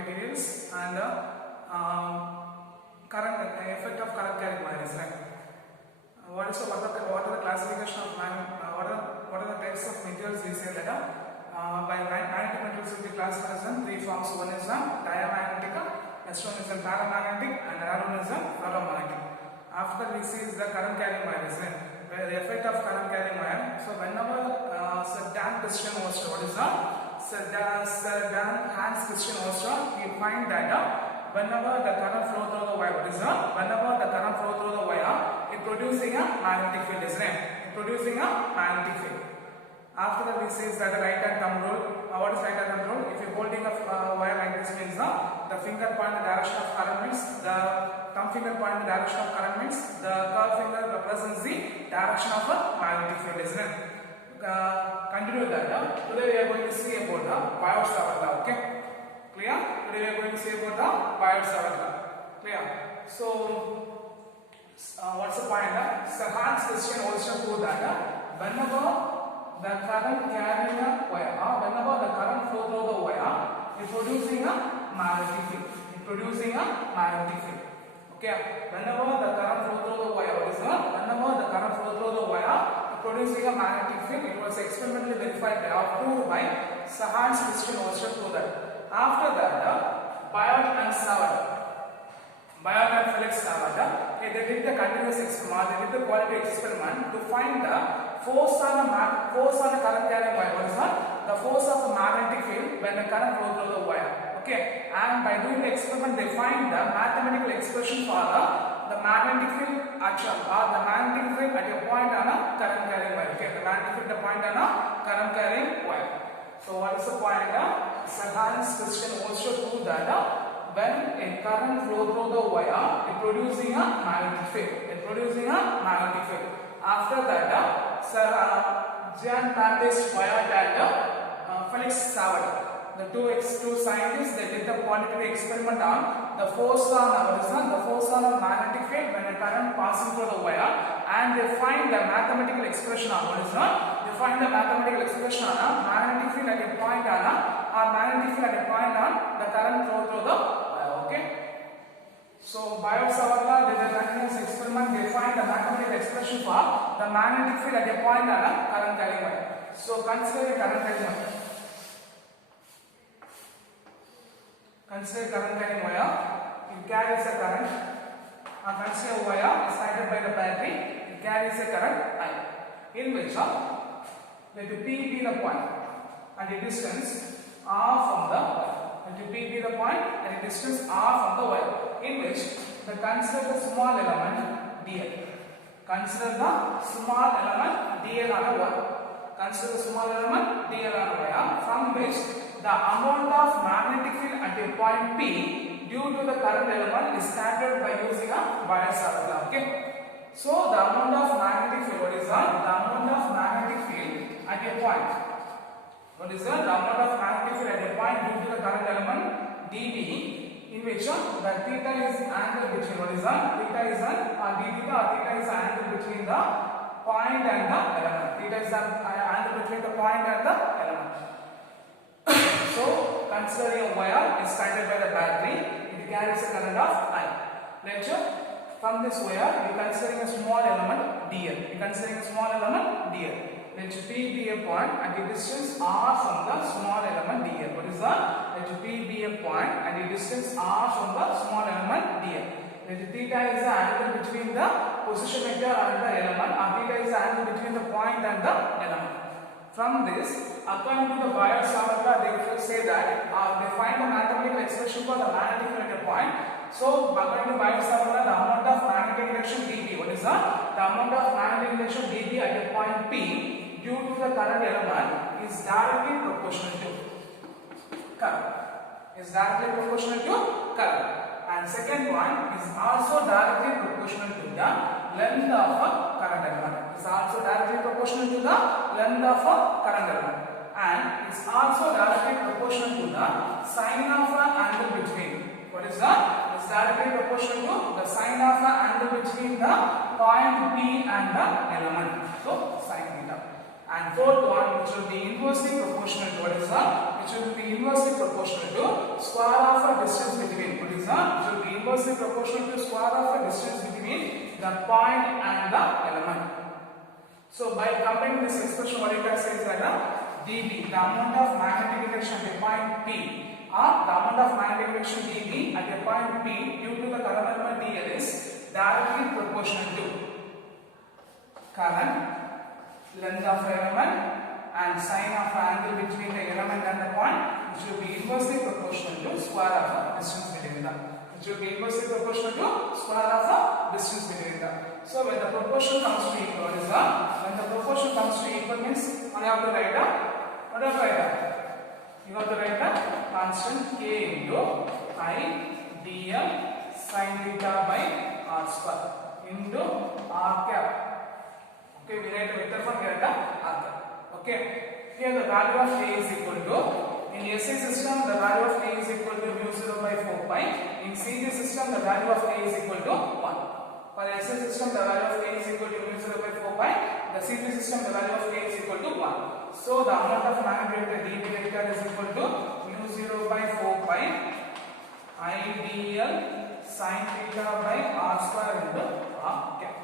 materials and the current effect of current carrying wires. Right? What are the classification of what are the types of materials we say that by magnetic materials will be classified as in three forms. One is diamagnetic, next one is paramagnetic, and another one is ferromagnetic. After we see is the current carrying wires. The effect of current carrying wire. So whenever Sir Dan Christian Oersted, what is Sir Dan Hans Christian Oersted, he find that whenever the current flow through the wire, whenever the current flow through the wire, it producing a magnetic field, isn't it? It producing a magnetic field. After that, we say that the right hand thumb rule. What is right hand thumb rule? If you're holding a wire like this, means the finger point in the direction of current means the thumb finger point in the direction of current means the curved finger represents the direction of a magnetic field, isn't it? Continue that. Today we are going to see about the Biot-Savart law. Okay, clear? Today we are going to see about the Biot-Savart law. Clear? So, what's the point? Sir Hans Christian Oersted proved that whenever the current carrying a wire, whenever the current flow through the wire, is producing a magnetic field. It's producing a magnetic field. Okay, whenever the current flow through the wire, whenever the current flow through the wire, it's producing a magnetic field. It was experimentally verified or proved by Sir Hans Christian Oersted proved that. After that, Biot and Felix Savart, they did the continuous experiment, they did the quality experiment to find the force on the current carrying wire. What is that? The force of the magnetic field when the current flow through the wire. Okay, and by doing the experiment, they find the mathematical expression for the magnetic field action or the magnetic field at a point on a current carrying wire. Okay, the magnetic field at a point on a current carrying wire. So, what is the point? Sir Hans Christian Oersted proved that when a current flow through the wire, it producing a magnetic field. It producing a magnetic field. After that, Sir Jean-Baptiste Biot and Felix Savart, the two scientists, they did the quantitative experiment on the force on a magnetic field when a current passing through the wire, and they find the mathematical expression on they find the mathematical expression on a magnetic field at a point on the current flow through the wire. Okay. So Biot-Savart did a continuous experiment. They find the mathematical expression for the magnetic field at a point on a current carrying wire. So consider a current element. Consider current carrying wire. It carries a current. Consider a wire excited by the battery. It carries a current I. In which let P be the point and the distance R from the wire. Let P be the point and the distance R from the wire. In which consider the small element dl. Consider the small element dl on a wire. Consider the small element dl on a wire from which the amount of magnetic field at a point P due to the current element is calculated by using a Biot-Savart law. Okay. So the amount of magnetic field, what is that? The amount of magnetic field at a point. What is that? The amount of magnetic field at a point due to the current element dB, in which the theta is angle between, what is that? Theta is theta is angle between the point and the element. Theta is angle between the point and the element. So considering a wire is started by the battery, it carries a current of I. From this wire, we are considering a small element dl. Let P be a point at the distance r from the small element dl. What is that? Let P be a point at the distance r from the small element dl. Let theta is the angle between the position vector and the element, and theta is the angle between the point and the element. From this, according to the Biot-Savart law, they will say that they find the mathematical expression for the magnetic field at a point. So, according to Biot-Savart law, the amount of magnetic induction dB, what is that? The amount of magnetic induction dB at a point P due to the current element is directly proportional to current. And second point is also directly proportional to the length of a current element. And it's also directly proportional to the sine of an angle between. What is that? It's directly proportional to the sine of an angle between the point P and the element. So sine theta. And fourth one, which will be inversely proportional to, what is that? Which will be inversely proportional to square of a distance between. What is that? It should be inversely proportional to square of a distance between the point and the element. So by comparing this expression, what it says that dB, the amount of magnetic induction at a point P, or the amount of magnetic induction dB at a point P due to the current element dl is directly proportional to current, length of the element, and sine of the angle between the element and the point, which will be inversely proportional to square of the distance between them. Which will be inversely proportional to square of the distance between them. So when the proportion comes to equal, what is that? When the proportion comes to equal means what you have to write down? What do you have to write down? You have to write down constant k into I dl sin theta by r square into r cap. Okay, we write the vector form here the r cap. Okay, here the value of k is equal to, in SI system the value of k is equal to mu 0 by 4 pi. In CG system the value of k is equal to 1. For SI system the value of k is equal to mu 0 by 4 pi. The CG system the value of k is equal to 1. So the amount of magnetic vector dB vector is equal to mu 0 by 4 pi I dl sin theta by r square into r cap.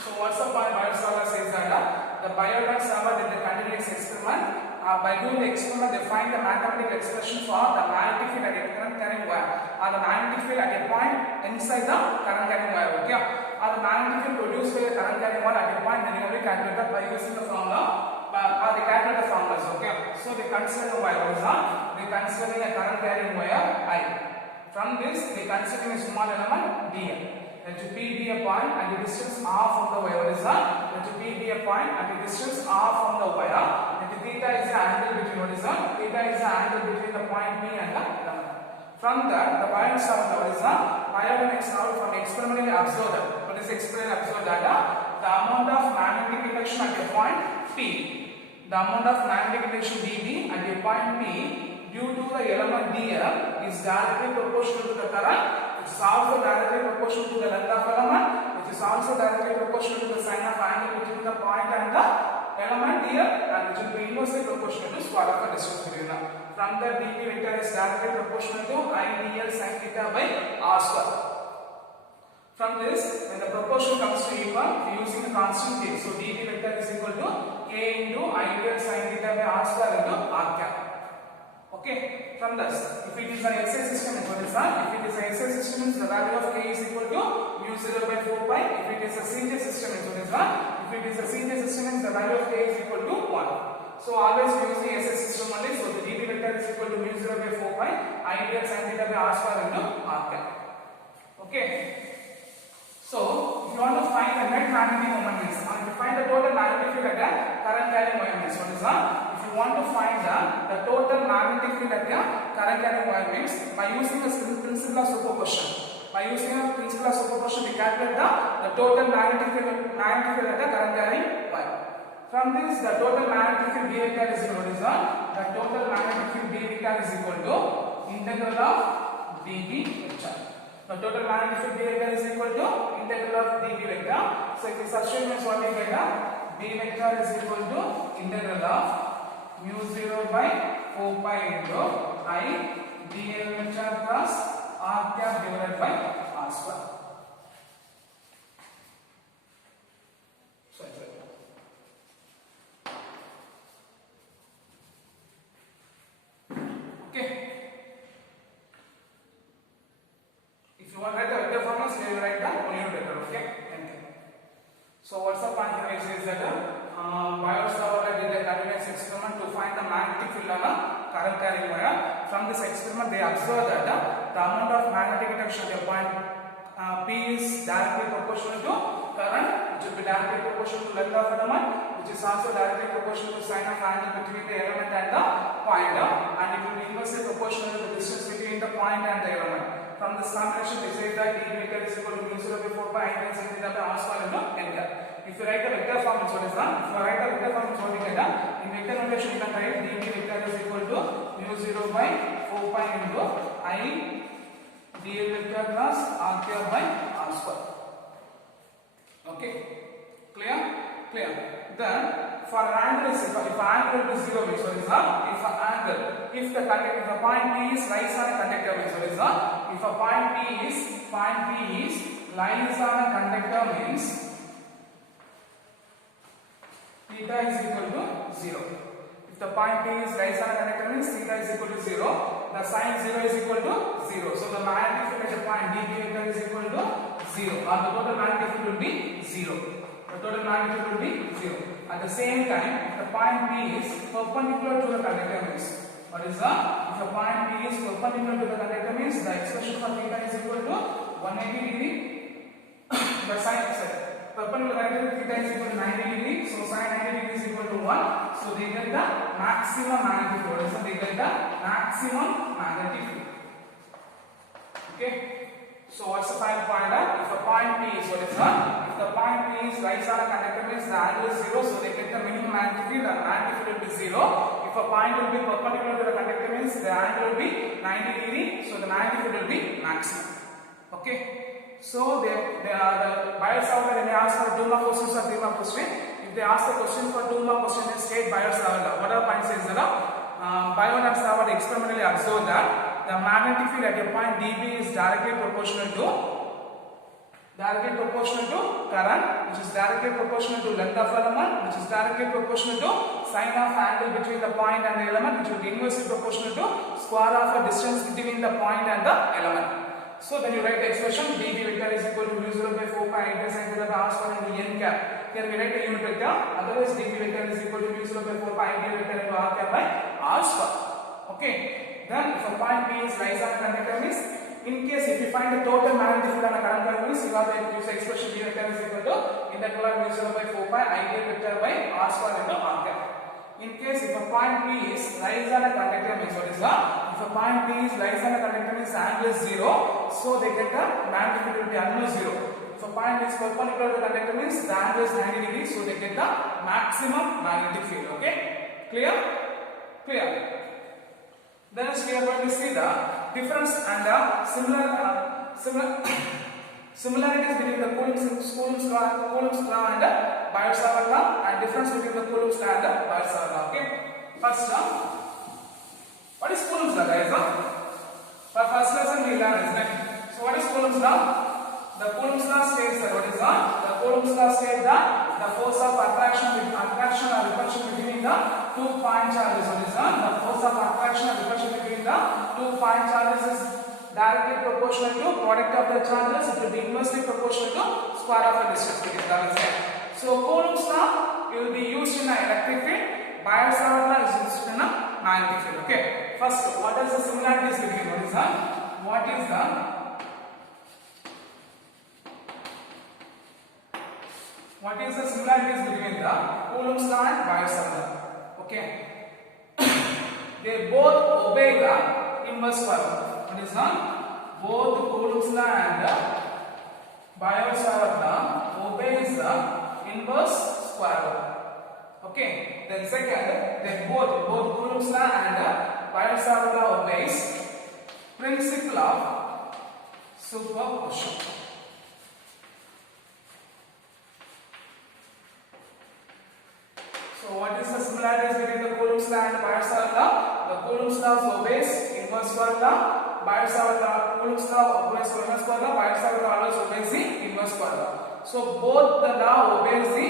So what's the point Biot-Savart says that the Biot-Savart did the continuous experiment. By doing the experiment, they find the mathematical expression for the magnetic field at a current carrying wire, or the magnetic field at a point inside the current carrying wire. Okay, or the magnetic field produced by the current carrying wire at a point, then you only calculate that by using the formula, or they calculate the formulas. Okay, so they consider the wire. What is that? They considering a current carrying wire I. From this, they considering a small element dl. Let P be a point and the distance r from the wire. What is that? Let P be a point and the distance r from the wire. Let theta is the angle between, what is that? Theta is the angle between the point P and the element. From that, the Biot-Savart, what is that? Biot-Savart from experimentally observed that. What is experimentally observed data? The amount of magnetic induction at a point P. The amount of magnetic induction dB at a point P due to the element dl is directly proportional to the current, which is also directly proportional to the length of element, which is also directly proportional to the sine of angle between the point and the element dl, and which will be inversely proportional to square of the distance between them. From the dB vector is directly proportional to I dl sin theta by r square. From this, when the proportion comes to equal, we are using the constant k. So dB vector is equal to k into I dl sin theta by r square into r cap. Okay, from this, if it is an SI system, what is that? If it is an SI system, the value of k is equal to mu 0 by 4 pi. If it is a CJ system, what is that? If it is a CJ system, the value of k is equal to 1. So always use the SI system only. So the dB vector is equal to mu 0 by 4 pi I dl sin theta by r square into r cap. Okay. So if you want to find the net magnetic moment, means and to find the total magnetic field at a current carrying wire, means what is that? If you want to find the total magnetic field at a current carrying wire, means by using the principle of superposition. By using the principle of superposition, we calculate the total magnetic field at a current carrying wire. From this, the total magnetic field B vector is equal to, what is that? The total magnetic field B vector is equal to integral of dB vector. The total magnetic field B vector is equal to integral of dB vector. So if we substitute this, what we get, B vector is equal to integral of mu 0 by 4 pi into I dl vector plus r cap divided by r square. Okay. If you want to write the vector formulas, you will write the unit vector. Okay. Thank you. So what's the point here is that Biot-Savart did a continuous experiment to find the magnetic field on a current carrying wire. From this experiment, they observed that the amount of magnetic induction at a point P is directly proportional to current, which will be directly proportional to length of element, which is also directly proportional to sine of angle between the element and the point, and it will be inversely proportional to the distance between the point and the element. From this combination, we say that dB vector is equal to mu 0 by 4 pi I dl sin theta by r square into n cap. If you write the vector form, what is that? If you write the vector form, what you get? In vector notation, you can write dB vector is equal to mu 0 by 4 pi into I dl vector plus r cap by r square. Okay, clear? Clear? Then for an angle is if angle is 0 means what is the if an angle if the point P is lies on a conductor means what is the if a point P is lies on a conductor means theta is equal to 0. If the point P is lies on a conductor means theta is equal to 0. The sine 0 is equal to 0. So the magnetic field at the point dp vector is equal to 0. Or the total magnetic field will be 0. The total magnetic field will be 0. At the same time, if the point P is perpendicular to the conductor means what is the if the point P is perpendicular to the conductor means the expression for theta is equal to 180 degree. The sine perpendicular conductor theta is equal to 90 degree. So sine 90 degree is equal to 1. So they get the maximum magnetic field. So they get the maximum magnetic field. Okay. So what's the final point? If a point P is what is the if the point P is lies on a conductor means the angle is 0. So they get the minimum magnetic field. The magnetic field will be 0. If a point will be perpendicular to the conductor means the angle will be 90 degree. So the magnetic field will be maximum. Okay. So the Biot-Savart when they ask for 2 mark questions or 3 mark question, if they ask the question for 2 mark question, they state Biot-Savart. What are points is that Biot and Savart experimentally observed that the magnetic field at a point dB is directly proportional to current, which is directly proportional to length of element, which is directly proportional to sine of angle between the point and the element, which will be inversely proportional to square of a distance between the point and the element. So then you write the expression dB vector is equal to mu0 by 4 pi inter sin theta r square into n cap. Here we write the unit vector. Otherwise dB vector is equal to mu0 by 4 pi inter vector into r cap by r square. Okay. Then if a point P is lies on a conductor means in case if you find the total magnetic field on a conductor means you have to use the expression d vector is equal to integral mu0 by 4 pi inter vector by r square into r cap. In case if a point P is lies on a conductor means what is that? If a point P is lies on a conductor means the angle is 0, so they get the magnetic field will be almost 0. If a point is perpendicular to the conductor means the angle is 90 degrees, so they get the maximum magnetic field. Okay, clear? Clear. Then we are going to see the difference and the similarities between the Coulomb's law and the Biot-Savart law, and difference between the Coulomb's law and the Biot-Savart law. Okay. First, what is Coulomb's law, guys? For first lesson we learned, isn't it? So what is Coulomb's law? The Coulomb's law states that what is that? The Coulomb's law states that the force of attraction or repulsion between the 2 point charges. What is that? The force of attraction or repulsion between the 2 point charges is directly proportional to product of the charges. It will be inversely proportional to square of a distance between them. So Coulomb's law will be used in an electric field. Biot-Savart law is used in a magnetic field. Okay. First, what is the similarities between? What is that? What is the similarities between the Coulomb's law and Biot-Savart law? Okay. They both obey the inverse square law. What is that? Both Coulomb's law and Biot-Savart law obeys the inverse square law. Okay. Then second, then both Coulomb's law and Biot-Savart law obeys principle of superposition. So what is the similarities between the Coulomb's law and Biot-Savart law? The Coulomb's law obeys inverse square law. Biot-Savart law, Coulomb's law obeys inverse square law. Biot-Savart law always obeys the inverse square law. So both the law obeys the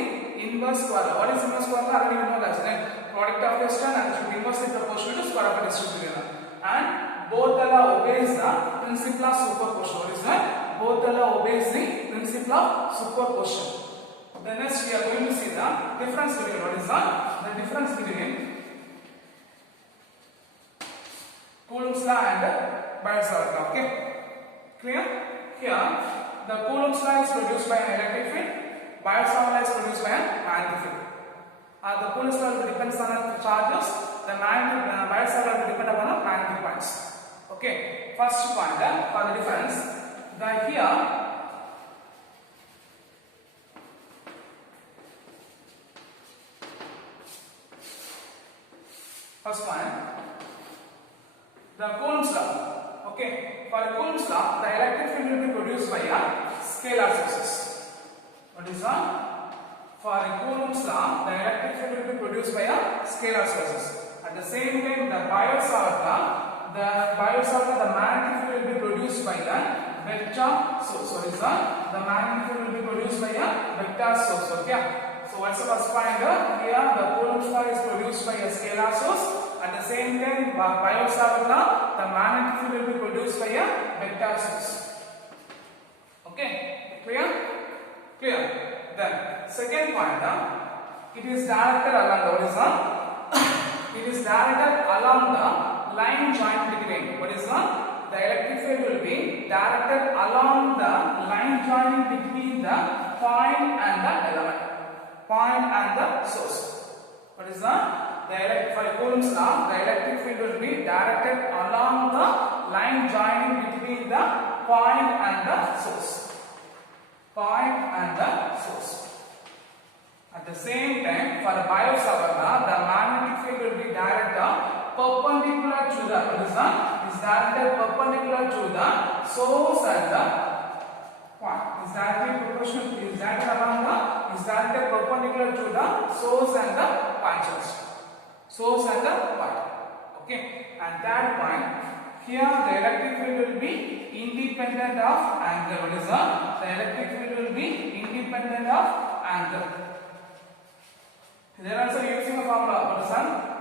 inverse square law. What is inverse square law? Already we know that, right? Product of distance and it should be inversely proportional to square of a distance together. And both the law obeys the principle of superposition. What is that? Both the law obeys the principle of superposition. Then next we are going to see the difference between. What is that? The difference between Coulomb's law and Biot-Savart law. Okay, clear? Here, the Coulomb's law is produced by an electric field. Biot-Savart law is produced by a magnetic field. The Coulomb's law depends on the charges. The Biot-Savart law will depend upon the magnetic points. Okay, first point for the difference. Here. First point, the Coulomb's law. Okay, for Coulomb's law, the electric field will be produced by a scalar forces. What is that? for Coulomb's law, the electric field will be produced by a scalar sources. At the same time, the Biot-Savart law, the magnetic field will be produced by the vector source. So, the magnetic field will be produced by a vector source. Okay. So, what's the first point here? The Coulomb's law is produced by a scalar source. At the same time, Biot-Savart law, the magnetic field will be produced by a vector source. Okay. Clear? Clear. Then, second point, it is directed along the horizon. It is directed along the line joint between. What is the electric field will be directed along the line joining between the point and the element, point and the source. What is for Coulomb's law, the electric field will be directed along the line joining between the point and the source. Point and the source. At the same time, for the Biot-Savart law, the magnetic field will be directed perpendicular to the is directed perpendicular to the source and the point. Is directly proportional. Is directed along the is directed perpendicular to the source and the point charge. Source and the point. Okay. And third point. Here the electric field will be independent of angle. What is the electric field will be independent of angle. They are also using a formula. What is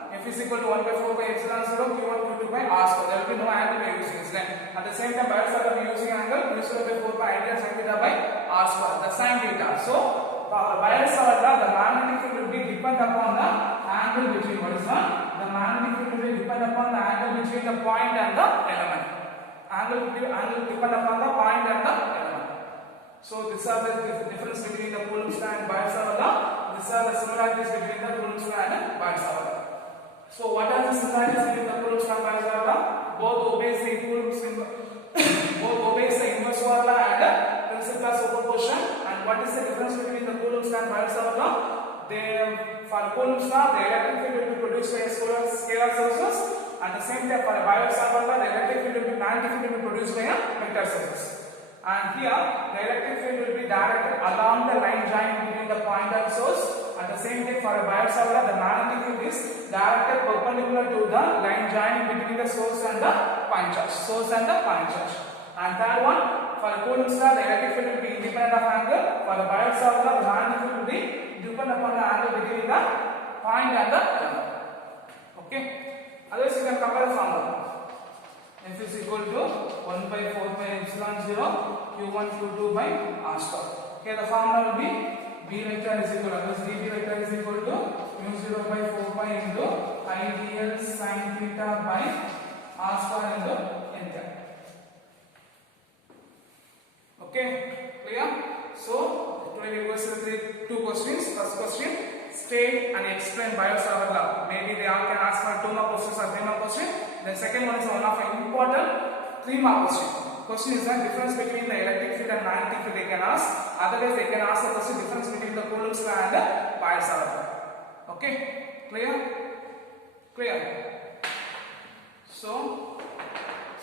F is equal to 1 by 4 by epsilon 0 q1 q2 by r square. There will be no angle we are using. At the same time, Biot-Savart will be using angle mu square by 4 by ideal sin theta by r square. The sin theta. So, Biot-Savart law, the magnetic field will be depend upon the angle between. What is the magnetic field will be depend upon the angle between the point and the element. Angle depend upon the point and the element. So, these are the difference between the Coulomb's law and Biot-Savart law. These are the similarities between the Coulomb's law and Biot-Savart law. So, what are the similarities between the Coulomb's law and Biot-Savart law? Both obeys the inverse formula and principle of superposition. And what is the difference between the Coulomb's law and Biot-Savart law? For Coulomb's law, the electric field will be produced by scalar sources. At the same time, for a Biot-Savart law, the electric field will be magnetic field will be produced by a vector sources. And here, the electric field will be directed along the line joining between the point and source. At the same time, for a Biot-Savart law, the magnetic field is directed perpendicular to the line joining between the source and the point charge. Source and the point charge. And third one, for Coulomb's law, the electric field will be independent of angle. For the Biot-Savart law, the magnetic field will be dependent upon the angle between the point and the element. Okay. Otherwise, you can compare the formula. F is equal to 1 by 4 by epsilon 0 q1 q2 by r square. Okay, the formula will be b vector is equal to db vector is equal to mu 0 by 4 pi into ideal sin theta by r square into n theta. Okay, clear? So, today we will see two questions. First question, state and explain Biot-Savart law. Maybe they all can ask for 2 more questions or 3 more questions. The second one is one of the important 3 mark question. Question is the difference between the electric field and magnetic field they can ask. Otherwise they can ask the question difference between the Coulomb's law and the Biot-Savart law. Okay, clear? Clear. So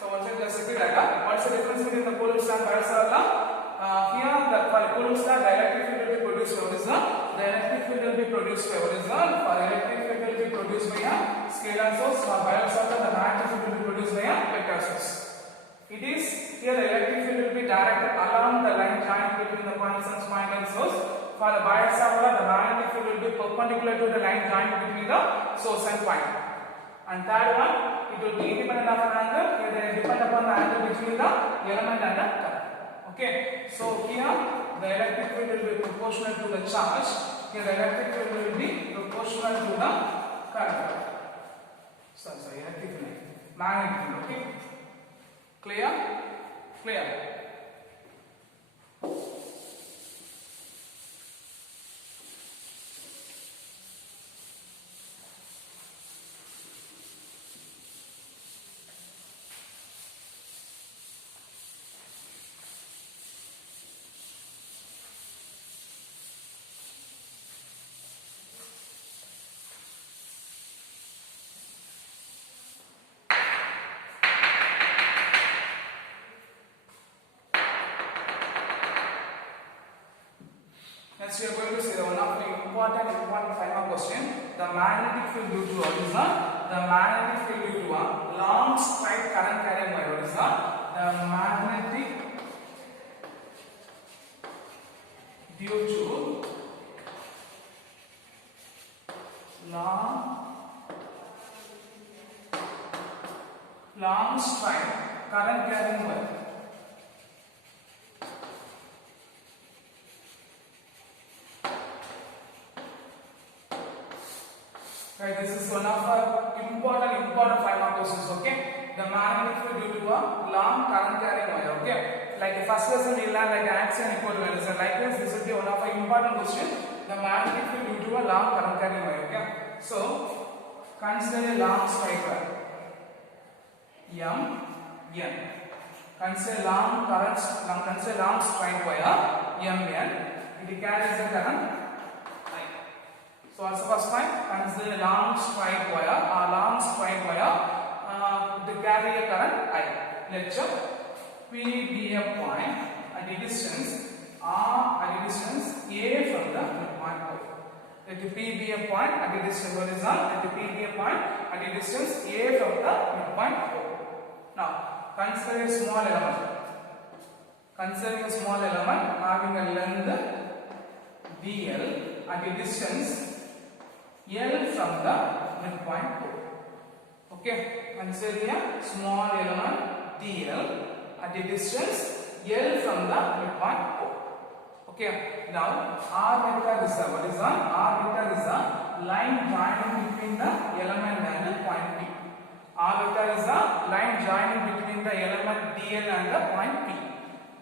once again just repeat that. What's the difference between the Coulomb's law and Biot-Savart law? Here for Coulomb's law, the electric field will be produced by what is the electric field will be produced by what is for electric field will be produced by a scalar source. For Biot-Savart law, the magnetic field will be produced by a vector source. It is here the electric field will be directed along the line joining between the point and source. For the Biot-Savart law, the magnetic field will be perpendicular to the line joining between the source and point. And third one, it will be independent of an angle. Here they depend upon the angle between the element and the current. Okay, so here the electric field will be proportional to the charge. Here the electric field will be proportional to the current. Sorry, electric field, magnetic field. Okay, clear? Clear. Next we are going to see the one of the important 5 mark question. The magnetic field due to what is the magnetic field due to a long straight current carrying wire. What is the magnetic due to long straight current carrying wire. Right, this is one of our important 5 mark questions. Okay, the magnetic field due to a long current carrying wire. Okay, like the first lesson we learned like axial and equivalent. So likewise, this will be one of our important questions. The magnetic field due to a long current carrying wire. Okay, so consider a long straight wire. M N. Consider long straight wire M N. It carries the current. So what's the first point? Consider a long straight wire. To carry a current I. Let P be a point at the distance R at the distance A from the midpoint O. Let P be a point at the distance horizontal. Let P be a point at the distance A from the midpoint O. Now consider a small element. Considering a small element having a length dl at the distance L from the midpoint O. Okay, consider a small element dl at the distance L from the midpoint O. Okay, now R vector is what is R vector is a line joining between the element and the point P. R vector is a line joining between the element dl and the point P.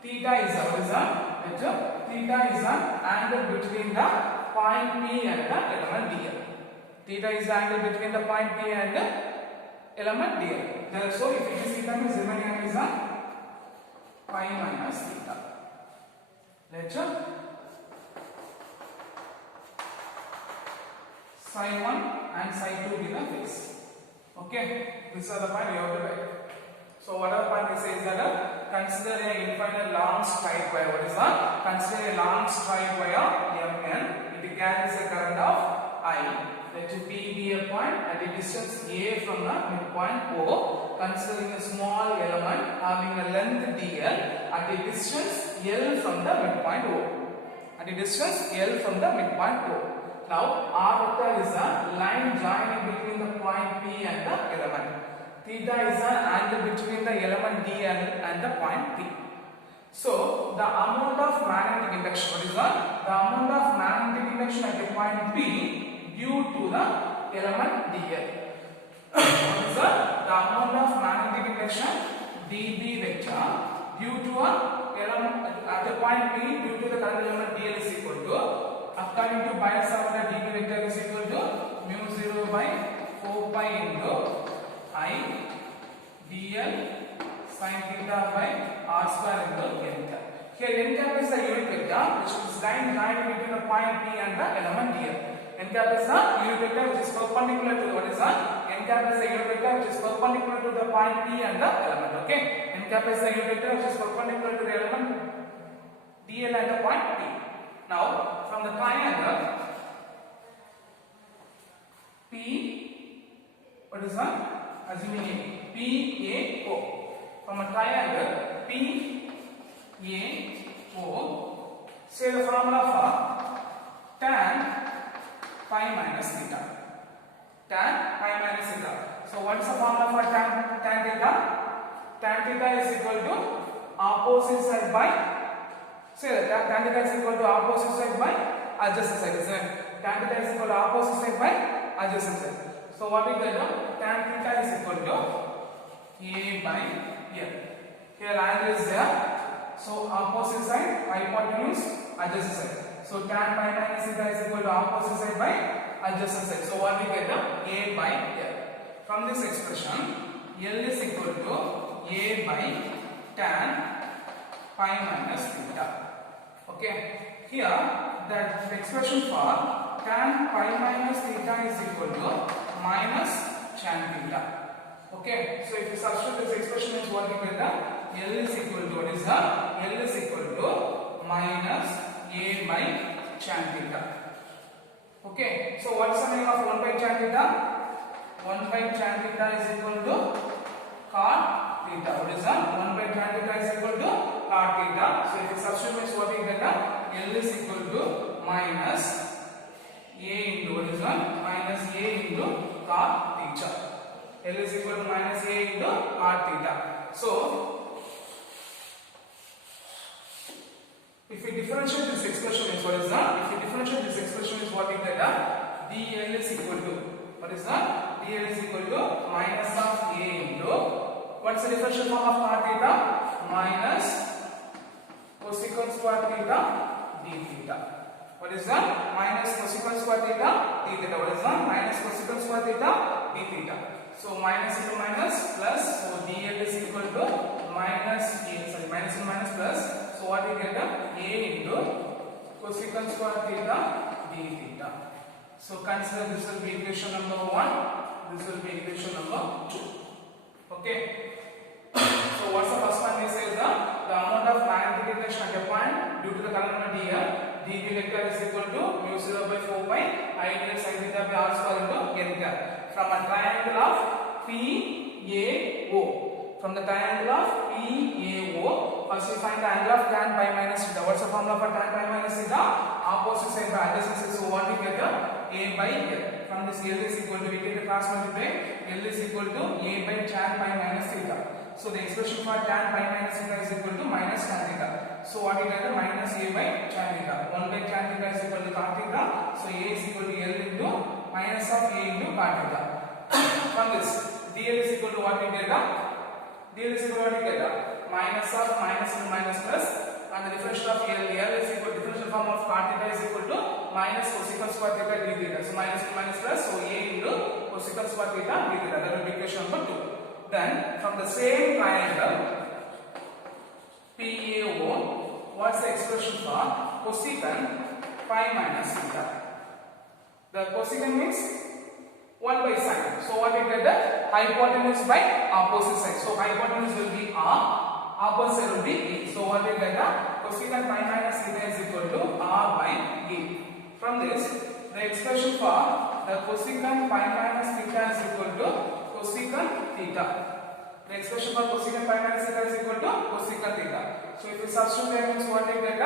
Theta is what is theta is an angle between the point P and the element dl. Theta is the angle between the point P and the element dl. So if it is theta means remaining angle is pi minus theta. Let's psi 1 and psi 2 be the phase. Okay, these are the point you have to write. So what are the point we say is that consider a infinite long straight wire. What is that? Consider a long straight wire Mn. It carries a current of I. Let P be a point at the distance A from the midpoint O. Considering a small element having a length dl at the distance L from the midpoint O. At the distance L from the midpoint O. Now R vector is a line joining between the point P and the element. Theta is an angle between the element dl and the point P. So the amount of magnetic induction, what is that? The amount of magnetic induction at the point P due to the element dl. What is that? The amount of magnetic induction dB vector due to a element at the point P due to the current element dl is equal to, according to Bayes formula, dB vector is equal to mu 0 by 4 pi into I dl sin theta by r square into n cap. Here n cap is the unit vector which is line joining between the point P and the element dl. N cap is the unit vector which is perpendicular to what is that? N cap is the unit vector which is perpendicular to the point P and the element. Okay, N cap is the unit vector which is perpendicular to the element dl and the point P. Now from the triangle P, what is that? Assuming PAO. From a triangle PAO, say the formula for tan pi minus theta. Tan pi minus theta. So what is the formula for tan theta? Tan theta is equal to opposite side by, say that tan theta is equal to opposite side by adjacent side, isn't it? Tan theta is equal to opposite side by adjacent side. So what we get? Tan theta is equal to A by here. Here angle is there. So opposite side, hypotenuse, adjacent side. So tan pi minus theta is equal to opposite side by adjacent side. So what we get? A by here. From this expression, L is equal to A by tan pi minus theta. Okay. Here that expression for tan pi minus theta is equal to minus tan theta. Okay, so if you substitute this expression means what we get? L is equal to what is that? L is equal to minus A by tan theta. Okay, so what is the meaning of 1 by tan theta? 1 by tan theta is equal to cot theta. What is that? 1 by tan theta is equal to cot theta. So if you substitute means what we get, L is equal to minus A into what is that? Minus A into cot theta. L is equal to minus A into cot theta. So if we differentiate this expression means what is that? If we differentiate this expression is what we get, dl is equal to what is that? dl is equal to minus of A into what's the differential form of cot theta? Minus cosecant square theta d theta. What is that? Minus cosecant square theta d theta. What is that? Minus cosecant square theta d theta. So minus into minus plus. So dl is equal to minus A. Sorry, minus into minus plus. So what we get? A into cosecant square theta d theta. So consider this will be equation number 1. This will be equation number 2. Okay. So what's the first one? We say the amount of magnetic attraction at a point due to the current dl. dv vector is equal to mu 0 by 4 pi I dl sin theta by r square into n cap. From a triangle of PAO. From the triangle of PAO, first we find the angle of tan pi minus theta. What's the formula for tan pi minus theta? Opposite side by adjacent side. So what we get? A by L. From this L is equal to, we get the cross multiply. L is equal to A by tan pi minus theta. So the expression for tan pi minus theta is equal to minus tan theta. So what we get? Minus A by tan theta. 1 by tan theta is equal to cot theta. So A is equal to L into minus of A into cot theta. From this, dl is equal to what we get? dl is equal to what we get? Minus of minus into minus plus, and the differential of L is equal to differential form of cot theta is equal to minus cosecant square theta d theta. So minus into minus plus, so A into cosecant square theta d theta. That will be equation number 2. Then from the same triangle PAO, what's the expression for cosecant pi minus theta? The cosecant means 1 by sine. So what we get? The hypotenuse by opposite side. So hypotenuse will be R, opposite side will be A. So what we get? Cosecant pi minus theta is equal to R by A. From this, the expression for the cosecant pi minus theta is equal to cosecant theta. The expression for cosecant pi minus theta is equal to cosecant theta. So if we substitute that means what we get?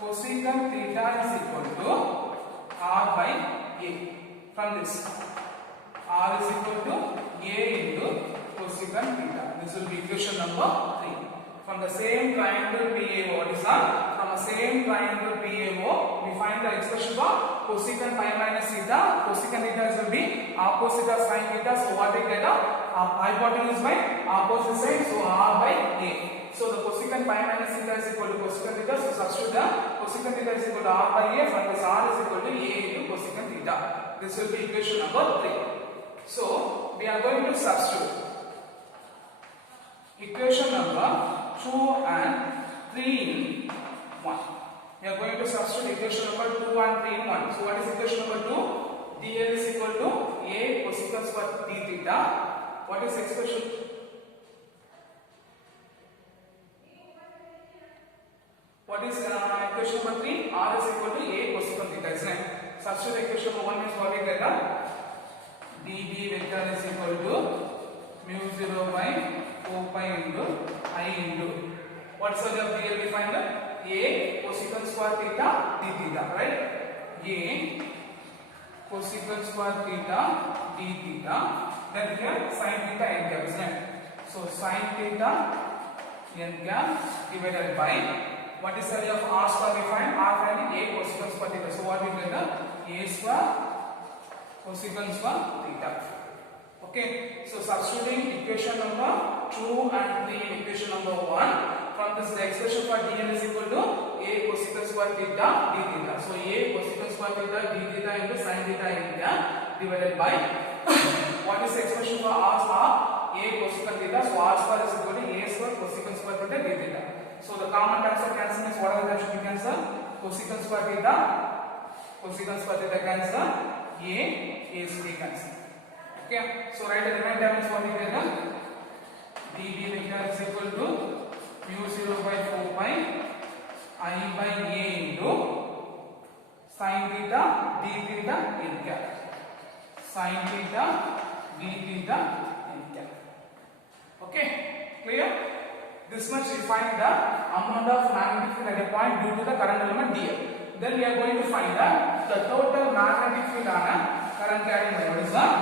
Cosecant theta is equal to R by A. From this, R is equal to A into cosecant theta. This will be equation number 3. From the same triangle PAO, what is that? From the same triangle PAO, we find the expression for cosecant pi minus theta. Cosecant theta will be opposite of sin theta. So what we get? Hypotenuse by opposite side. So R by A. So the cosecant pi minus theta is equal to cosecant theta. So substitute the cosecant theta is equal to R by A. From this, R is equal to A into cosecant theta. This will be equation number 3. So we are going to substitute equation number 2 and 3 in 1. We are going to substitute equation number 2 and 3 in 1. So what is equation number 2? dl is equal to A cosecant square d theta. What is expression? What is equation number 3? R is equal to A cosecant theta, isn't it? Substitute equation number 1 means what we get? db vector is equal to mu 0 by 4 pi into I into what's the value of dl we find? A cosecant square theta d theta, right? A cosecant square theta d theta. Then here sin theta n cap, isn't it? So sin theta n cap divided by what is the value of r square we find? R finding A cosecant square theta. So what we get? A square cosecant square theta. Okay, so substituting equation number 2 and 3 in equation number 1. From this, the expression for dl is equal to A cosecant square theta d theta. So A cosecant square theta d theta into sin theta n divided by what is the expression for r square? A cosecant theta. So r square is equal to A square cosecant square theta d theta. So the common terms of cancel means what are the terms should be cancelled? Cosecant square theta cancel. A is A cancel. Okay, so write the remaining term is what we get? db vector is equal to mu 0 by 4 pi I by A into sin theta d theta sin theta d theta n cap. Okay, clear? This much we find the amount of magnetic field at a point due to the current element dl. Then we are going to find the total magnetic field on a current carrying wire. What is that?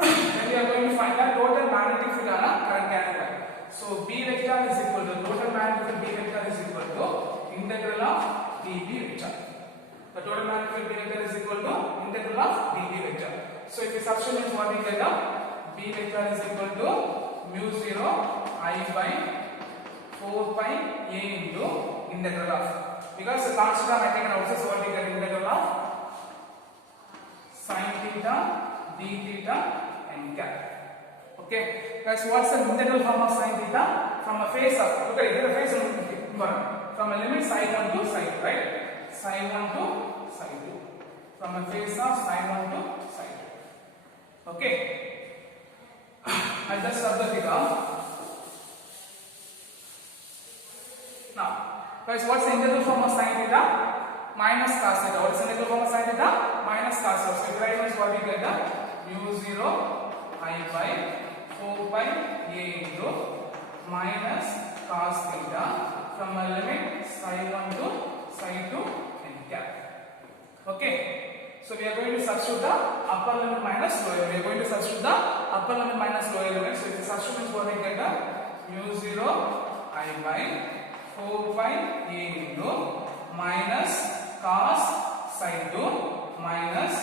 Then we are going to find the total magnetic field on a current carrying wire. So B vector is equal to total magnetic field B vector is equal to integral of dB vector. The total magnetic field B vector is equal to integral of dB vector. So if we substitute what we get, B vector is equal to mu 0 I by 4 pi a into integral of, because the constant I taken outside, so what we get integral of sin theta d theta n cap. Okay, guys, what's the integral form of sin theta? From a face of, look at the face from a limit psi 1 to psi 2, right? Psi 1 to psi 2. From a face of psi 1 to psi 2. Okay, I'll just rub the figure. Now, guys, what's the integral form of sin theta? Minus cos theta. What's the integral form of sin theta? Minus cos theta. So if you write this, what we get? Mu 0 I by 4 pi a into minus cos theta from a limit psi 1 to psi 2 n cap. Okay, so we are going to substitute the upper limit minus lower limit. We are going to substitute the upper limit minus lower limit. So if you substitute, what we get? Mu 0 I by 4 pi a into minus cos psi 2 minus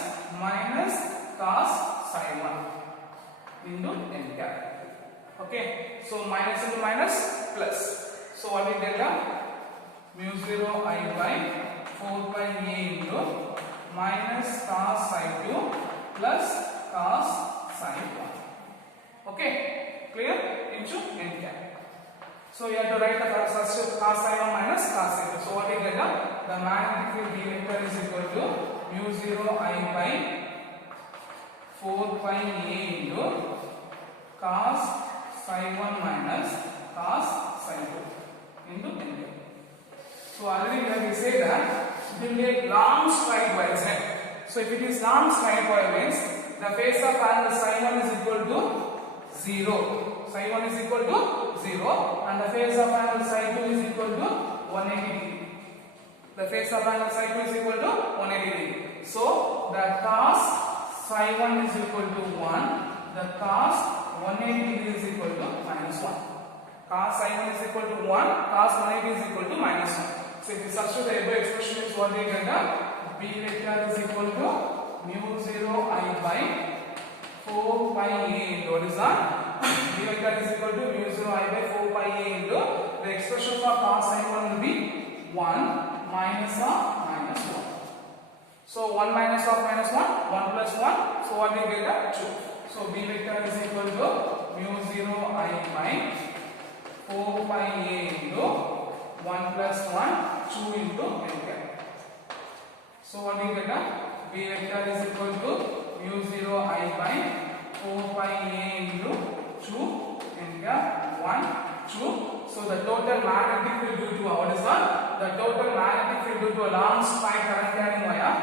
cos psi 1 into n cap. Okay, so minus into minus plus. So what we get? Mu 0 I by 4 pi a into minus cos psi 2 plus cos psi 1. Okay, clear? Into n cap. So you have to write the first cos psi 1 minus cos psi 2. So what we get? The magnetic field B vector is equal to mu 0 I by 4 pi a into cos psi 1 minus cos psi 2 into n. So already we have said that it will be a long straight wire, right? So if it is long straight wire means the phase of angle psi 1 is equal to 0. Psi 1 is equal to 0 and the phase of angle psi 2 is equal to 180 degree. The phase of angle psi 2 is equal to 180 degree. So the cos psi 1 is equal to 1. The cos 180 degree is equal to minus 1. Cos psi 1 is equal to 1. Cos 180 is equal to minus 1. So if you substitute the above expression, is what we get? B vector is equal to mu 0 I by 4 pi a into, what is that? B vector is equal to mu 0 I by 4 pi a into, the expression for cos psi 1 will be 1 minus of minus 1. So 1 minus of minus 1, 1 plus 1. So what we get? 2. So B vector is equal to mu 0 I by 4 pi a into 1 plus 1, 2 into n cap. So what we get? B vector is equal to mu 0 I by 4 pi a into 2 n cap 1, 2. So the total magnetic field due to what is that? The total magnetic field due to a long straight current carrying wire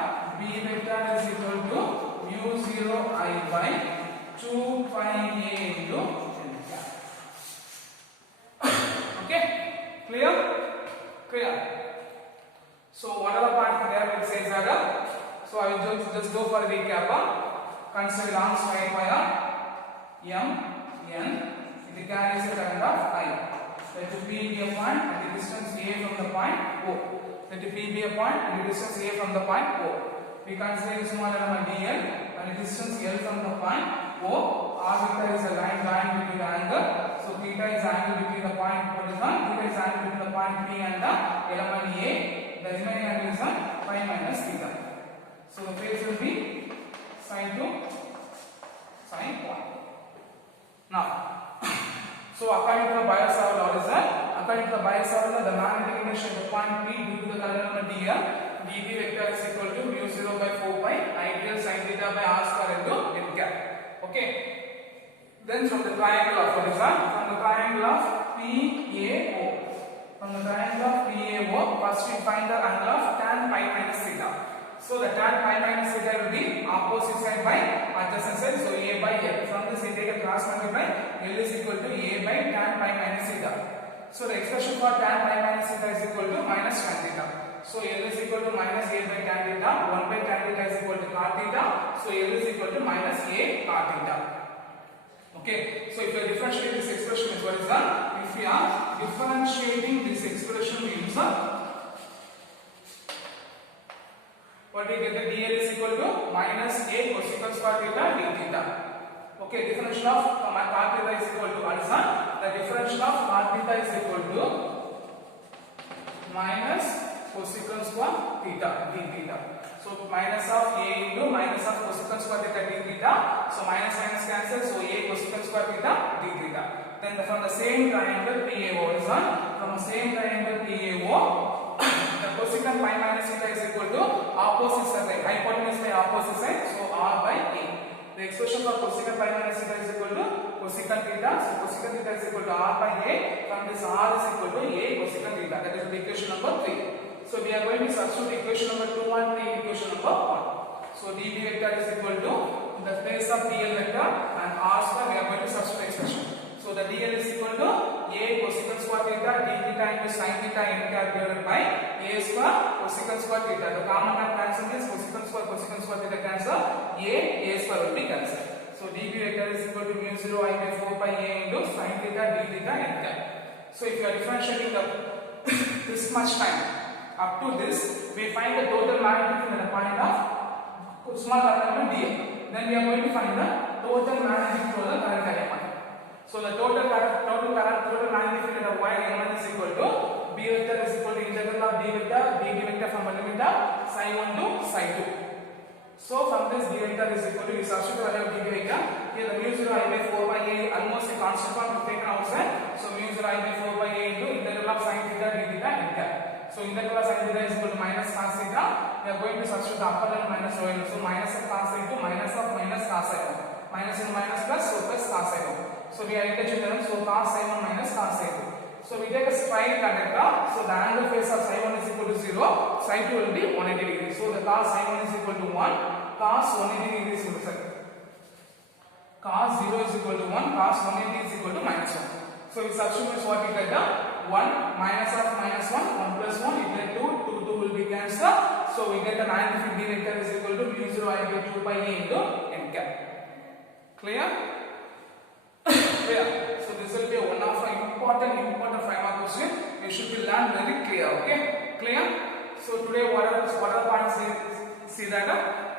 B vector is equal to mu 0 I by 2 pi a into n cap. Okay, clear? Clear. So whatever part there it says that. So I will just go for a recap. Consider long straight wire M N. It carries a current of I. Let P be a point and the distance A from the point O. Let P be a point and the distance A from the point O. We consider a small element dl and the distance L from the point O. R vector is a line drawing between the angle. So theta is angle between the point. What is that? Theta is angle between the point P and the element A. The remaining angle is phi minus theta. So the phase will be sin 2, sin 1. Now, so according to the Biot-Savart law is that, according to the Biot-Savart law, the magnetic inertia of the point P due to the current element dl, dB vector is equal to mu 0 by 4 pi ideal sin theta by r square into n cap. Okay. Then from the triangle of what is that? From the triangle of PAO. From the triangle of PAO, first we find the angle of tan pi minus theta. So the tan pi minus theta will be opposite side by adjacent side. So a by l. From this we take a cross multiply. L is equal to a by tan pi minus theta. So the expression for tan pi minus theta is equal to minus tan theta. So L is equal to minus a by tan theta. 1 by tan theta is equal to cot theta. So L is equal to minus a cot theta. Okay. So if you are differentiating this expression, is what is that? If we are differentiating this expression, we use what we get, the dl is equal to minus a cosecant square theta d theta. Okay, differential of cot theta is equal to what is that? The differential of cot theta is equal to minus cosecant square theta d theta. So minus of a into minus of cosecant square theta d theta. So minus minus cancel. So a cosecant square theta d theta. Then from the same triangle PAO is on. From the same triangle PAO, the cosecant pi minus theta is equal to opposite side, hypotenuse by opposite side. So r by a. The expression for cosecant pi minus theta is equal to cosecant theta. So cosecant theta is equal to r by a. From this r is equal to a cosecant theta. That is the equation number 3. So we are going to substitute equation number 2 and 3 equation number 1. So dB vector is equal to, in the place of dl vector and r square, we are going to substitute expression. So the dl is equal to a cosecant square theta d theta into sin theta divided by a square cosecant square theta. The common term cancel is cosecant square theta cancel. A square will be cancelled. So dB vector is equal to mu 0 I by 4 pi a into sin theta d theta n cap. So if you are differentiating the this much time up to this, we find the total magnetic field at the point of small current dl. Then we are going to find the total magnetic flow of the current at a point. So the total magnetic field of wire M1 is equal to B vector is equal to integral of D vector from element of psi 1 to psi 2. So from this D vector is equal to, we substitute the value of dB vector. Here the mu 0 I by 4 by a, almost a constant form is taken outside. So mu 0 I by 4 by a into integral of sin theta d theta n cap. So integral of sin theta is equal to minus cos theta. We are going to substitute the upper and minus lower. So minus of cos into minus of minus cos psi 1. Minus into minus plus, so plus cos psi 1. So we are interchanging them. So cos psi 1 minus cos psi 2. So we take a straight conductor. So the angle phase of psi 1 is equal to 0. Psi 2 will be 180 degrees. So the cos psi 1 is equal to 1. Cos 180 degrees is equal to cos 0 is equal to 1. Cos 180 is equal to minus 1. So we substitute what we get the 1 minus of minus 1. 1 plus 1 you get 2. 2 will be cancelled. So we get the magnetic field vector is equal to mu 0 I by 2 pi a into n cap. Clear? Clear. So this will be one of the important 5 mark question. You should be learned very clear. Okay? Clear? So today what are the points we see that?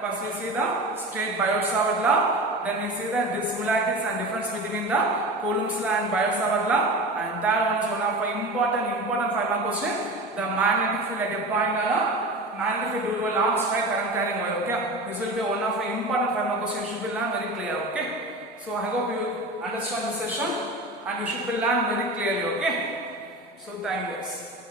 First we see the straight Biot-Savart law. Then we see the similarities and difference between the Coulomb's law and Biot-Savart law. And that one is one of the important 5 mark question. The magnetic field at a point or a magnetic field due to a long straight current carrying wire. Okay? This will be one of the important 5 mark question. You should be learned very clear. Okay? So I hope you understand this session and you should be learned very clearly. Okay? So thank you guys.